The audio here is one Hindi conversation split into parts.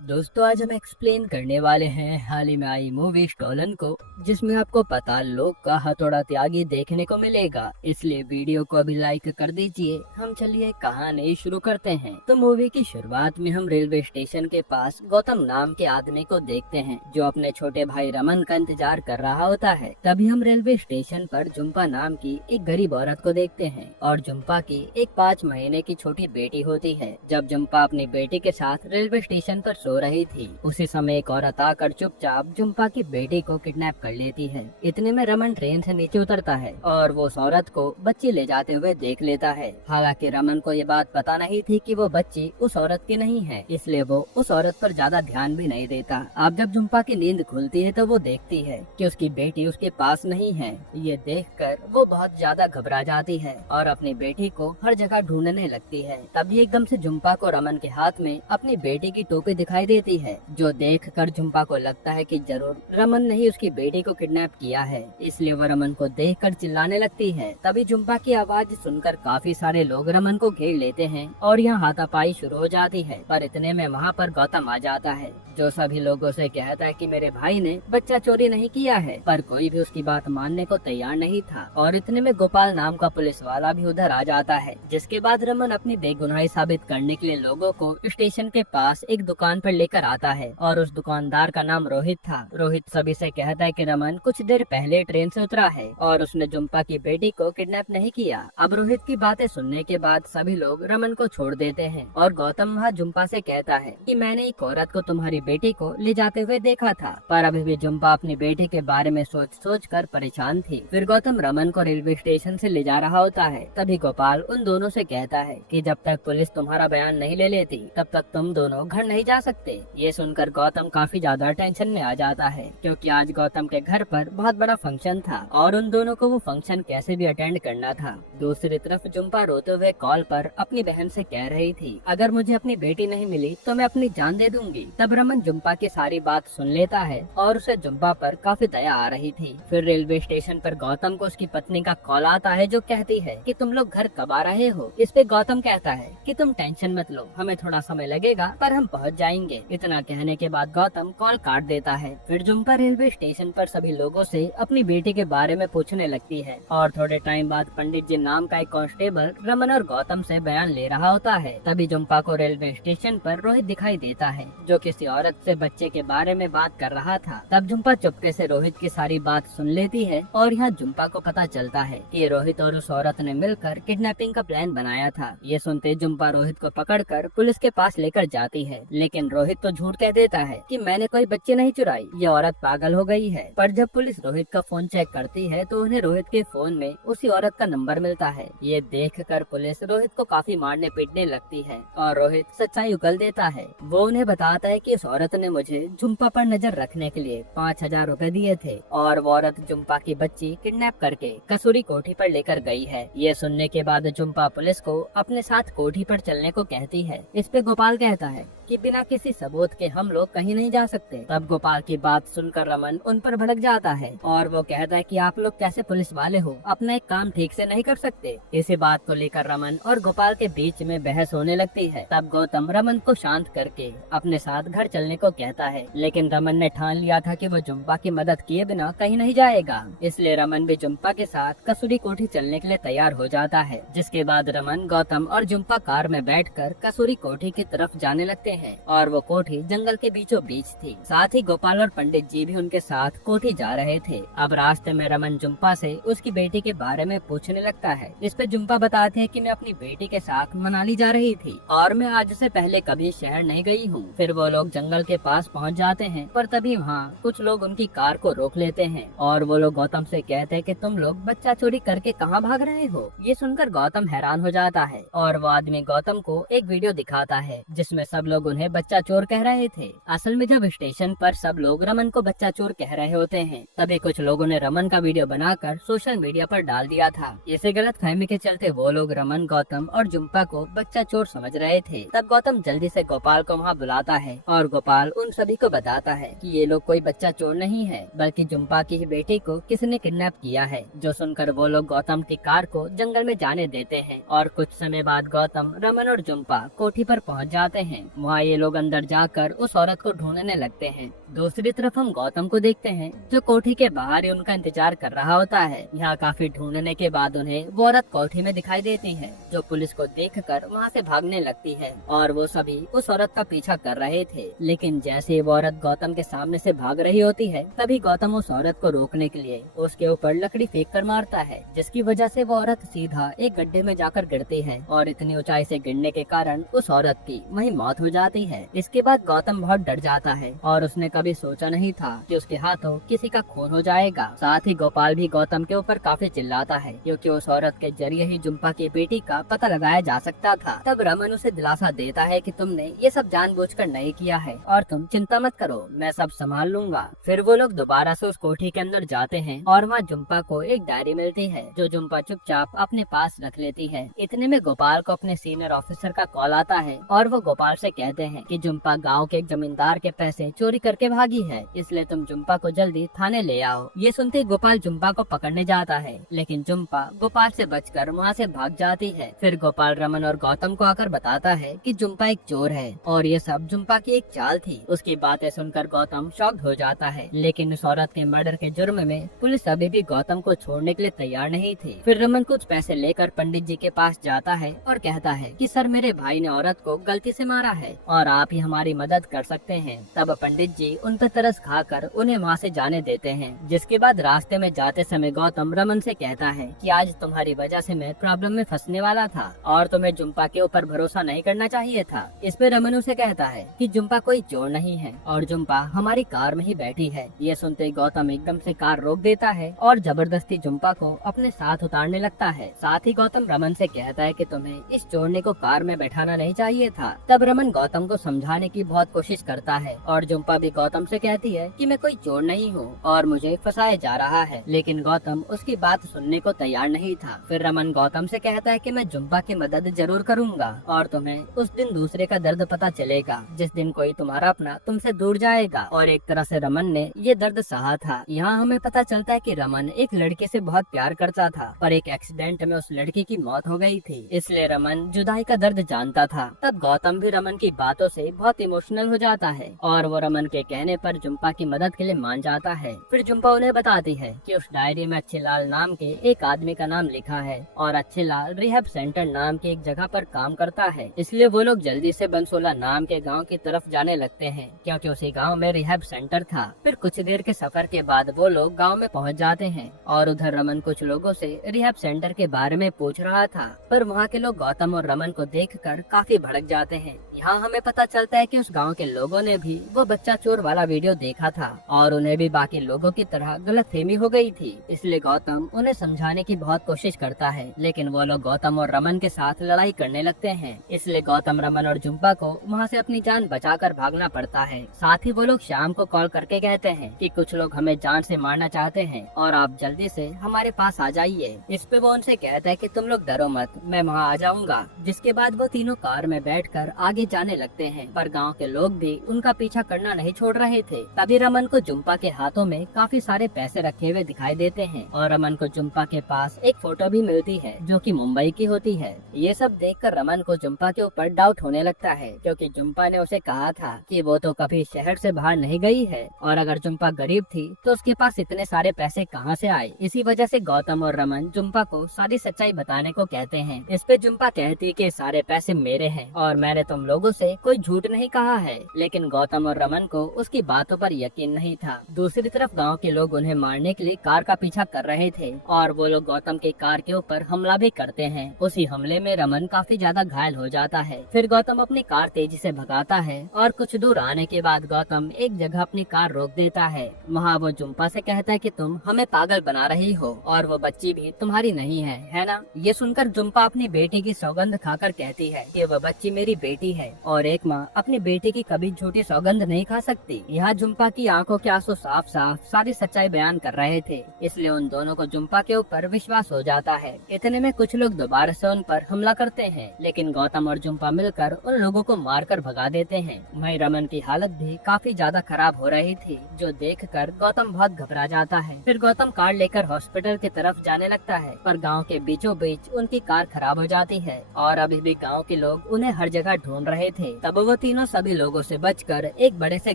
दोस्तों आज हम एक्सप्लेन करने वाले हैं हाल ही में आई मूवी स्टोलन को, जिसमें आपको पाताल लोक का हथौड़ा त्यागी देखने को मिलेगा। इसलिए वीडियो को अभी लाइक कर दीजिए। हम चलिए कहानी शुरू करते हैं। तो मूवी की शुरुआत में हम रेलवे स्टेशन के पास गौतम नाम के आदमी को देखते हैं, जो अपने छोटे भाई रमन का इंतजार कर रहा होता है। तभी हम रेलवे स्टेशन पर जुम्पा नाम की एक गरीब औरत को देखते हैं और जुम्पा की एक 5 महीने की छोटी बेटी होती है। जब जुम्पा अपनी बेटी के साथ रेलवे स्टेशन पर सो रही थी, उसी समय एक औरत आकर चुपचाप जुम्पा की बेटी को किडनैप कर लेती है। इतने में रमन ट्रेन से नीचे उतरता है और वो उस औरत को बच्ची ले जाते हुए देख लेता है। हालांकि रमन को ये बात पता नहीं थी कि वो बच्ची उस औरत की नहीं है, इसलिए वो उस औरत पर ज्यादा ध्यान भी नहीं देता। अब जब जुम्पा की नींद खुलती है तो वो देखती है कि उसकी बेटी उसके पास नहीं है। ये देखकर वो बहुत ज्यादा घबरा जाती है और अपनी बेटी को हर जगह ढूंढने लगती है। तभी एकदम से जुम्पा को रमन के हाथ में अपनी बेटी की टोपी दिखाई देती है, जो देखकर जुम्पा को लगता है कि जरूर रमन ने ही उसकी बेटी को किडनैप किया है। इसलिए वो रमन को देखकर चिल्लाने लगती है। तभी जुम्पा की आवाज सुनकर काफी सारे लोग रमन को घेर लेते हैं और यहाँ हाथापाई शुरू हो जाती है। पर इतने में वहाँ पर गौतम आ जाता है, जो सभी लोगों से कहता है कि मेरे भाई ने बच्चा चोरी नहीं किया है। पर कोई भी उसकी बात मानने को तैयार नहीं था और इतने में गोपाल नाम का पुलिस वाला भी उधर आ जाता है। जिसके बाद रमन अपनी बेगुनाही साबित करने के लिए लोगों को स्टेशन के पास एक दुकान पर लेकर आता है और उस दुकानदार का नाम रोहित था। रोहित सभी से कहता है कि रमन कुछ देर पहले ट्रेन से उतरा है और उसने जुम्पा की बेटी को किडनैप नहीं किया। अब रोहित की बातें सुनने के बाद सभी लोग रमन को छोड़ देते हैं और गौतम वहाँ जुम्पा से कहता है कि मैंने एक औरत को तुम्हारी बेटी को ले जाते हुए देखा था। पर अभी भी जुम्पा अपनी बेटी के बारे में सोच कर परेशान थी। फिर गौतम रमन को रेलवे स्टेशन से ले जा रहा होता है। तभी गोपाल उन दोनों से कहता है कि जब तक पुलिस तुम्हारा बयान नहीं ले लेती तब तक तुम दोनों घर नहीं जा सकते। ये सुनकर गौतम काफी ज्यादा टेंशन में आ जाता है, क्योंकि आज गौतम के घर पर बहुत बड़ा फंक्शन था और उन दोनों को वो फंक्शन कैसे भी अटेंड करना था। दूसरी तरफ जुम्पा रोते हुए कॉल पर अपनी बहन से कह रही थी, अगर मुझे अपनी बेटी नहीं मिली तो मैं अपनी जान दे दूंगी। तब रमन जुम्पा की सारी बात सुन लेता है और उसे जुम्पा पर काफी दया आ रही थी। फिर रेलवे स्टेशन पर गौतम को उसकी पत्नी का कॉल आता है, जो कहती है कि तुम लोग घर कब आ रहे हो। इस पे गौतम कहता है कि तुम टेंशन मत लो, हमें थोड़ा समय लगेगा पर हम पहुंच जाएंगे। इतना कहने के बाद गौतम कॉल काट देता है। फिर जुम्पा रेलवे स्टेशन पर सभी लोगों से अपनी बेटी के बारे में पूछने लगती है और थोड़े टाइम बाद पंडित जी नाम का एक कांस्टेबल रमन और गौतम से बयान ले रहा होता है। तभी जुम्पा को रेलवे स्टेशन पर रोहित दिखाई देता है, जो किसी औरत से बच्चे के बारे में बात कर रहा था। तब जुम्पा चुपके से रोहित की सारी बात सुन लेती है और यहाँ जुम्पा को पता चलता है कि रोहित और उस औरत ने मिलकर किडनैपिंग का प्लान बनाया था। ये सुनते जुम्पा रोहित को पकड़कर पुलिस के पास लेकर जाती है, लेकिन रोहित तो झूठ कह देता है कि मैंने कोई बच्ची नहीं चुराई, ये औरत पागल हो गई है। पर जब पुलिस रोहित का फोन चेक करती है तो उन्हें रोहित के फोन में उसी औरत का नंबर मिलता है। ये देखकर पुलिस रोहित को काफी मारने पीटने लगती है और रोहित सच्चाई उगल देता है। वो उन्हें बताता है कि उस औरत ने मुझे जुम्पा पर नजर रखने के लिए 5,000 रुपए दिए थे और वो औरत जुम्पा की बच्ची किडनैप करके कसूरी कोठी पर लेकर गई है। ये सुनने के बाद जुम्पा पुलिस को अपने साथ कोठी पर चलने को कहती है। इस पे गोपाल कहता है कि बिना किसी सबूत के हम लोग कहीं नहीं जा सकते। तब गोपाल की बात सुनकर रमन उन पर भड़क जाता है और वो कहता है कि आप लोग कैसे पुलिस वाले हो, अपना एक काम ठीक से नहीं कर सकते। इसी बात को लेकर रमन और गोपाल के बीच में बहस होने लगती है। तब गौतम रमन को शांत करके अपने साथ घर चलने को कहता है, लेकिन रमन ने ठान लिया था कि वो जुम्पा की मदद किए बिना कहीं नहीं जाएगा। इसलिए रमन भी जुम्पा के साथ कसूरी कोठी चलने के लिए तैयार हो जाता है। जिसके बाद रमन, गौतम और जुम्पा कार में बैठकर कसूरी कोठी की तरफ जाने लगते हैं और वो कोठी जंगल के बीचों बीच थी। साथ ही गोपाल और पंडित जी भी उनके साथ कोठी जा रहे थे। अब रास्ते में रमन जुम्पा से उसकी बेटी के बारे में पूछने लगता है। इस पे जुम्पा बताते हैं कि मैं अपनी बेटी के साथ मनाली जा रही थी और मैं आज से पहले कभी शहर नहीं गई हूँ। फिर वो लोग जंगल के पास पहुँच जाते हैं, पर तभी वहाँ कुछ लोग उनकी कार को रोक लेते हैं और वो लोग गौतम से कहते हैं कि तुम लोग बच्चा चोरी करके कहाँ भाग रहे हो। ये सुनकर गौतम हैरान हो जाता है और वो आदमी गौतम को एक वीडियो दिखाता है, जिसमें सब लोग उन्हें बच्चा चोर कह रहे थे। असल में जब स्टेशन पर सब लोग रमन को बच्चा चोर कह रहे होते हैं, तभी कुछ लोगों ने रमन का वीडियो बनाकर सोशल मीडिया पर डाल दिया था। इसे गलत फहमी के चलते वो लोग रमन, गौतम और जुम्पा को बच्चा चोर समझ रहे थे। तब गौतम जल्दी से गोपाल को वहाँ बुलाता है और गोपाल उन सभी को बताता है कि ये लोग कोई बच्चा चोर नहीं है, बल्कि जुम्पा की ही बेटी को किसी ने किडनैप किया है। जो सुनकर वो लोग गौतम की कार को जंगल में जाने देते हैं और कुछ समय बाद गौतम, रमन और जुम्पा कोठी पर पहुँच जाते हैं। वहाँ ये लोग अंदर जाकर उस औरत को ढूंढने लगते हैं। दूसरी तरफ हम गौतम को देखते हैं जो कोठी के बाहर ही उनका इंतजार कर रहा होता है। यहाँ काफी ढूंढने के बाद उन्हें वो औरत कोठी में दिखाई देती है जो पुलिस को देखकर वहाँ से भागने लगती है और वो सभी उस औरत का पीछा कर रहे थे। लेकिन जैसे ही वो औरत गौतम के सामने से भाग रही होती है तभी गौतम उस औरत को रोकने के लिए उसके ऊपर लकड़ी फेंक कर मारता है, जिसकी वजह से वो औरत सीधा एक गड्ढे में जाकर गिरती है और इतनी ऊंचाई से गिरने के कारण उस औरत की वहीं मौत हो जाती है। इसके बाद गौतम बहुत डर जाता है और उसने कभी सोचा नहीं था कि उसके हाथों किसी का खून हो जाएगा। साथ ही गोपाल भी गौतम के ऊपर काफी चिल्लाता है क्योंकि उस औरत के जरिए ही जुम्पा की बेटी का पता लगाया जा सकता था। तब रमन उसे दिलासा देता है कि तुमने ये सब जानबूझकर नहीं किया है और तुम चिंता मत करो, मैं सब संभाल लूंगा। फिर वो लोग दोबारा से उस कोठी के अंदर जाते हैं और वहाँ जुम्पा को एक डायरी मिलती है जो जुम्पा चुपचाप अपने पास रख लेती है। इतने में गोपाल को अपने सीनियर ऑफिसर का कॉल आता है और वो गोपाल से कहते हैं कि जुम्पा गांव के एक जमींदार के पैसे चोरी करके भागी है, इसलिए तुम जुम्पा को जल्दी थाने ले आओ। ये सुनते गोपाल जुम्पा को पकड़ने जाता है लेकिन जुम्पा गोपाल से बचकर वहाँ से भाग जाती है। फिर गोपाल रमन और गौतम को आकर बताता है कि जुम्पा एक चोर है और ये सब जुम्पा की एक चाल थी। उसकी बातें सुनकर गौतम शॉक्ड हो जाता है, लेकिन उस औरत के मर्डर के जुर्म में पुलिस अभी भी गौतम को छोड़ने के लिए तैयार नहीं थी। फिर रमन कुछ पैसे लेकर पंडित जी के पास जाता है और कहता है कि सर मेरे भाई ने औरत को गलती से मारा है और आप ही हमारी मदद कर सकते हैं। तब पंडित जी उन पर तरस खाकर उन्हें वहाँ से जाने देते हैं। जिसके बाद रास्ते में जाते समय गौतम रमन से कहता है कि आज तुम्हारी वजह से मैं प्रॉब्लम में फंसने वाला था और तुम्हें जुम्पा के ऊपर भरोसा नहीं करना चाहिए था। इसमें रमन उसे कहता है कि जुम्पा कोई चोर नहीं है और जुम्पा हमारी कार में ही बैठी है। ये सुनते गौतम एकदम से कार रोक देता है और जबरदस्ती जुम्पा को अपने साथ उतारने लगता है। साथ ही गौतम रमन से कहता है कि तुम्हें इस चोरने को कार में बैठाना नहीं चाहिए था। तब रमन गौतम को समझाने की बहुत कोशिश करता है और जुम्पा भी गौतम से कहती है कि मैं कोई चोर नहीं हूँ और मुझे फंसाया जा रहा है, लेकिन गौतम उसकी बात सुनने को तैयार नहीं था। फिर रमन गौतम से कहता है कि मैं जुम्पा की मदद जरूर करूँगा और तुम्हें उस दिन दूसरे का दर्द पता चलेगा जिस दिन कोई तुम्हारा अपना तुमसे दूर जाएगा। और एक तरह से रमन ने ये दर्द सहा था। यहाँ हमें पता चलता है कि रमन एक लड़के से बहुत प्यार करता था पर एक एक्सीडेंट में उस लड़की की मौत हो गई थी, इसलिए रमन जुदाई का दर्द जानता था। तब गौतम भी रमन की बातों से बहुत इमोशनल हो जाता है और वो रमन के कहने पर जुम्पा की मदद के लिए मान जाता है। फिर जुम्पा उन्हें बताती है कि उस डायरी में अच्छे लाल नाम के एक आदमी का नाम लिखा है और अच्छे लाल रिहैब सेंटर नाम की एक जगह पर काम करता है, इसलिए वो लोग जल्दी से बंसोला नाम के गांव की तरफ जाने लगते हैं क्योंकि उसी गांव में रिहैब सेंटर था। फिर कुछ देर के सफर के बाद वो लोग गांव में पहुंच जाते हैं और उधर रमन कुछ लोगों से रिहैब सेंटर के बारे में पूछ रहा था पर वहाँ के लोग गौतम और रमन को देखकर काफी भड़क जाते हैं। यहाँ हमें पता चलता है कि उस गांव के लोगों ने भी वो बच्चा चोर वाला वीडियो देखा था और उन्हें भी बाकी लोगों की तरह गलतफहमी हो गई थी, इसलिए गौतम उन्हें समझाने की बहुत कोशिश करता है लेकिन वो लोग गौतम और रमन के साथ लड़ाई करने लगते हैं। इसलिए गौतम रमन और जुम्पा को वहाँ से अपनी जान बचाकर भागना पड़ता है। साथ ही वो लोग शाम को कॉल करके कहते हैं कि कुछ लोग हमें जान से मारना चाहते हैं और आप जल्दी से हमारे पास आ जाइए। इस पे वो उनसे कहता है कि तुम लोग डरो मत, मैं वहाँ आ जाऊंगा। जिसके बाद वो तीनों कार में बैठकर आगे जाने लगते हैं पर गांव के लोग भी उनका पीछा करना नहीं छोड़ रहे थे। तभी रमन को जुम्पा के हाथों में काफी सारे पैसे रखे हुए दिखाई देते हैं और रमन को जुम्पा के पास एक फोटो भी मिलती है जो कि मुंबई की होती है। ये सब देखकर रमन को जुम्पा के ऊपर डाउट होने लगता है क्योंकि जुम्पा ने उसे कहा था कि वो तो कभी शहर से बाहर नहीं गई है और अगर जुम्पा गरीब थी तो उसके पास इतने सारे पैसे कहाँ से आए। इसी वजह से गौतम और रमन जुम्पा को सारी सच्चाई बताने को कहते हैं। इस पे जुम्पा कहती कि सारे पैसे मेरे हैं और मैंने तुम लोगों से कोई झूठ नहीं कहा है, लेकिन गौतम और रमन को उसकी बातों पर यकीन नहीं था। दूसरी तरफ गांव के लोग उन्हें मारने के लिए कार का पीछा कर रहे थे और वो लोग गौतम की कार के ऊपर हमला भी करते हैं। उसी हमले में रमन काफी ज्यादा घायल हो जाता है। फिर गौतम अपनी कार तेजी से भगाता है और कुछ दूर आने के बाद गौतम एक जगह अपनी कार रोक देता है। वहाँ वो जुम्पा से कहता है कि तुम हमें पागल बना रही हो और वो बच्ची भी तुम्हारी नहीं है ना। ये सुनकर जुम्पा अपनी बेटी की सौगंध खाकर कहती है कि वह बच्ची मेरी बेटी है और एक माँ अपनी बेटी की कभी झूठी सौगंध नहीं खा सकती। यहाँ जुम्पा की आंखों के आंसू साफ साफ सारी सच्चाई बयान कर रहे थे, इसलिए उन दोनों को जुम्पा के ऊपर विश्वास हो जाता है। इतने में कुछ लोग दोबारा से उन पर हमला करते हैं लेकिन गौतम और जुम्पा मिलकर उन लोगों को मारकर भगा देते हैं। वहीं रमन की हालत भी काफी ज्यादा खराब हो रही थी जो देखकर गौतम बहुत घबरा जाता है। फिर गौतम कार लेकर हॉस्पिटल की तरफ जाने लगता है पर गाँव के बीचों बीच उनकी कार खराब हो जाती है और अभी भी गाँव के लोग उन्हें हर जगह ढूंढ रहे थे। तब वो तीनों सभी लोगों से बचकर एक बड़े से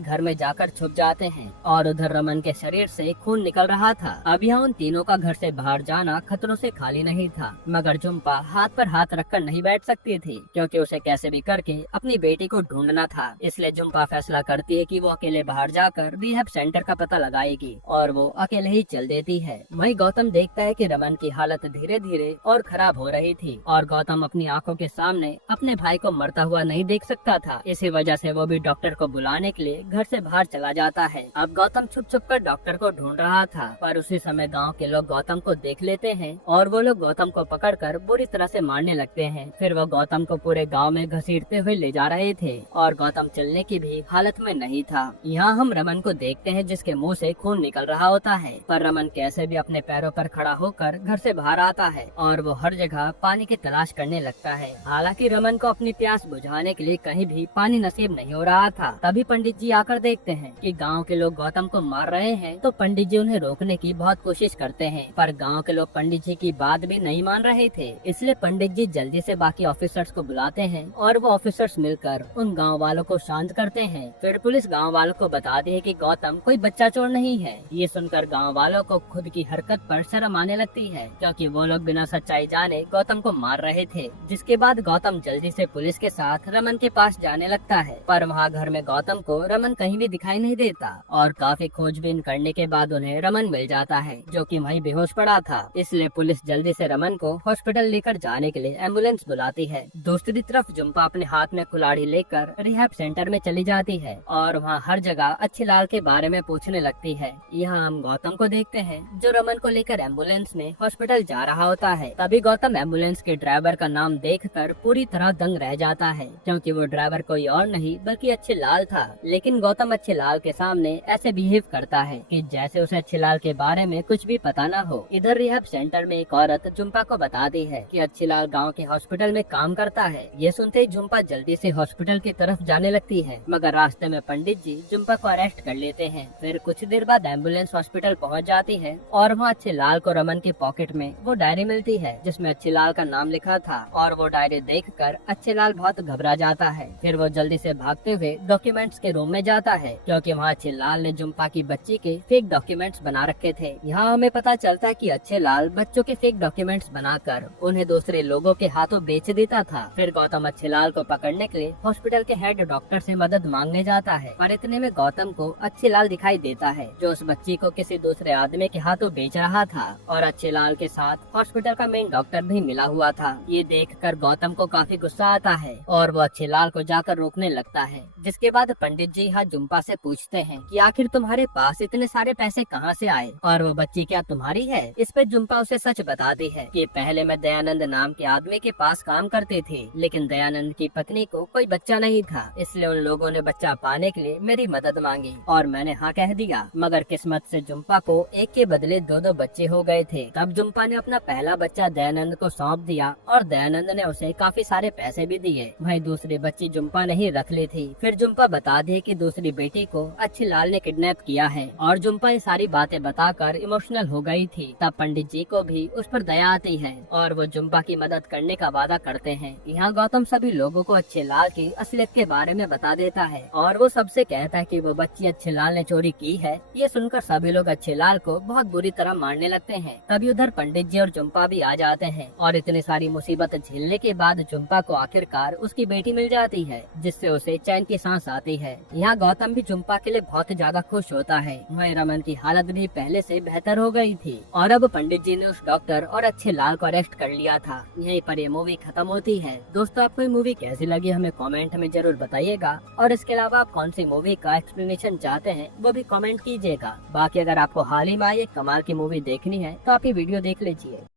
घर में जाकर छुप जाते हैं और उधर रमन के शरीर से खून निकल रहा था। अब यहाँ उन तीनों का घर से बाहर जाना खतरों से खाली नहीं था, मगर झुम्पा हाथ पर हाथ रखकर नहीं बैठ सकती थी, क्योंकि उसे कैसे भी करके अपनी बेटी को ढूंढना था। इसलिए झुम्पा फैसला करती है कि वो अकेले बाहर जाकर रिहैब सेंटर का पता लगाएगी और वो अकेले ही चल देती है। वहीं गौतम देखता है कि रमन की हालत धीरे धीरे और खराब हो रही थी और गौतम अपनी आंखों के सामने अपने भाई को मरता हुआ नहीं देख सकता था। इसी वजह से वो भी डॉक्टर को बुलाने के लिए घर से बाहर चला जाता है। अब गौतम छुप छुप कर डॉक्टर को ढूंढ रहा था, पर उसी समय गांव के लोग गौतम को देख लेते हैं और वो लोग गौतम को पकड़कर बुरी तरह से मारने लगते हैं। फिर वो गौतम को पूरे गांव में घसीटते हुए ले जा रहे थे और गौतम चलने की भी हालत में नहीं था। यहाँ हम रमन को देखते हैं जिसके मुंह से खून निकल रहा होता है, पर रमन कैसे भी अपने पैरों पर खड़ा होकर घर से बाहर आता है और वो हर जगह पानी की तलाश करने लगता है। हालांकि रमन को अपनी प्यास बुझाने के लिए कहीं भी पानी नसीब नहीं हो रहा था। तभी पंडित जी आकर देखते हैं कि गांव के लोग गौतम को मार रहे हैं, तो पंडित जी उन्हें रोकने की बहुत कोशिश करते हैं, पर गांव के लोग पंडित जी की बात भी नहीं मान रहे थे। इसलिए पंडित जी जल्दी से बाकी ऑफिसर्स को बुलाते हैं और वो ऑफिसर्स मिलकर उन गाँव वालों को शांत करते हैं। फिर पुलिस गाँव वालों को बताती है कि गौतम कोई बच्चा चोर नहीं है। ये सुनकर गाँव वालों को खुद की हरकत पर शर्म आने लगती है, क्योंकि वो लोग बिना सच्चाई जाने गौतम को मार रहे थे। जिसके बाद गौतम जल्दी से पुलिस के साथ रमन के पास जाने लगता है, पर वहाँ घर में गौतम को रमन कहीं भी दिखाई नहीं देता और काफी खोजबीन करने के बाद उन्हें रमन मिल जाता है, जो कि वहीं बेहोश पड़ा था। इसलिए पुलिस जल्दी से रमन को हॉस्पिटल लेकर जाने के लिए एम्बुलेंस बुलाती है। दूसरी तरफ झुम्पा अपने हाथ में कुल्हाड़ी लेकर रिहैब सेंटर में चली जाती है और वहाँ हर जगह अच्छे लाल के बारे में पूछने लगती है। यहाँ हम गौतम को देखते हैं जो रमन को लेकर एम्बुलेंस में हॉस्पिटल जा रहा होता है। तभी गौतम एम्बुलेंस के ड्राइवर का नाम देखकर पूरी तरह दंग रह जाता है, क्योंकि वो ड्राइवर कोई और नहीं बल्कि अच्छे लाल था। लेकिन गौतम अच्छे लाल के सामने ऐसे बिहेव करता है कि जैसे उसे अच्छे लाल के बारे में कुछ भी पता न हो। इधर रिहैब सेंटर में एक औरत झुम्पा को बताती है कि अच्छे लाल गाँव के हॉस्पिटल में काम करता है। ये सुनते ही झुम्पा जल्दी से हॉस्पिटल की तरफ जाने लगती है, मगर रास्ते में पंडित जी झुम्पा को अरेस्ट कर लेते हैं। फिर कुछ देर बाद एम्बुलेंस हॉस्पिटल पहुंच जाती है और वहाँ अच्छे लाल को रमन के पॉकेट में वो डायरी मिलती है जिसमें अच्छे लाल का नाम लिखा था और वो डायरी देखकर अच्छे लाल बहुत घबरा जाता है। फिर वो जल्दी से भागते हुए डॉक्यूमेंट्स के रूम में जाता है, क्योंकि वहाँ अच्छे लाल ने झुम्पा की बच्ची के फेक डॉक्यूमेंट्स बना रखे थे। यहाँ हमें पता चलता है कि अच्छे लाल बच्चों के फेक डॉक्यूमेंट्स बनाकर उन्हें दूसरे लोगों के हाथों बेच देता था। फिर गौतम अच्छे लाल को पकड़ने के लिए हॉस्पिटल के हेड डॉक्टर से मदद मांगने जाता है, पर इतने में गौतम को अच्छे लाल दिखाई देता है जो उस बच्ची को किसी दूसरे आदमी के हाथों बेच रहा था और अच्छे लाल के साथ हॉस्पिटल का मेन डॉक्टर भी मिला हुआ था। ये देखकर गौतम को काफी गुस्सा आता है और वो अच्छे लाल को जाकर रोकने लगता है। जिसके बाद पंडित जी यहाँ झुम्पा से पूछते हैं कि आखिर तुम्हारे पास इतने सारे पैसे कहाँ से आए और वो बच्ची क्या तुम्हारी है। इस पे झुम्पा उसे सच बताती है कि पहले मैं दयानंद नाम के आदमी के पास काम करती थी, लेकिन दयानंद की पत्नी को कोई बच्चा नहीं था, इसलिए उन लोगों ने बच्चा पाने के लिए मेरी मदद मांगी और मैंने हाँ कह दिया। मगर किस्मत से झुम्पा को एक के बदले दो दो बच्चे हो गए थे। तब झुम्पा ने अपना पहला बच्चा दयानंद को सौंप दिया और दयानंद ने उसे काफी सारे पैसे भी दिए। वहीं दूसरी बच्ची झुम्पा ने ही रख ली थी। फिर झुम्पा बता दी कि दूसरी बेटी को अच्छे लाल ने किडनैप किया है और झुम्पा ये सारी बातें बताकर इमोशनल हो गई थी। तब पंडित जी को भी उस पर दया आती है और वो झुम्पा की मदद करने का वादा करते हैं। यहाँ गौतम सभी लोगों को अच्छे लाल की असलियत के बारे में बता देता है और वो सबसे कहता है कि वो बच्ची अच्छे लाल ने चोरी की है। ये सुनकर सभी लोग अच्छे लाल को बहुत बुरी तरह मारने लगते हैं। तभी उधर पंडित जी और झुम्पा भी आ जाते हैं और इतनी सारी मुसीबत झेलने के बाद झुम्पा को आखिरकार उसकी बेटी मिल जाती है, जिससे उसे चैन की सांस आती है। यहाँ गौतम भी झुम्पा के लिए बहुत ज्यादा खुश होता है। वहीं रमन की हालत भी पहले से बेहतर हो गई थी और अब पंडित जी ने उस डॉक्टर और अच्छे लाल को अरेस्ट कर लिया था। यहीं पर ये मूवी खत्म होती है। दोस्तों, आपको ये मूवी कैसी लगी हमें कमेंट में जरूर बताइएगा और इसके अलावा आप कौन सी मूवी का एक्सप्लेनेशन चाहते हैं वो भी कमेंट कीजिएगा। बाकी अगर आपको हाल ही में आई एक कमाल की मूवी देखनी है तो आप ये वीडियो देख लीजिए।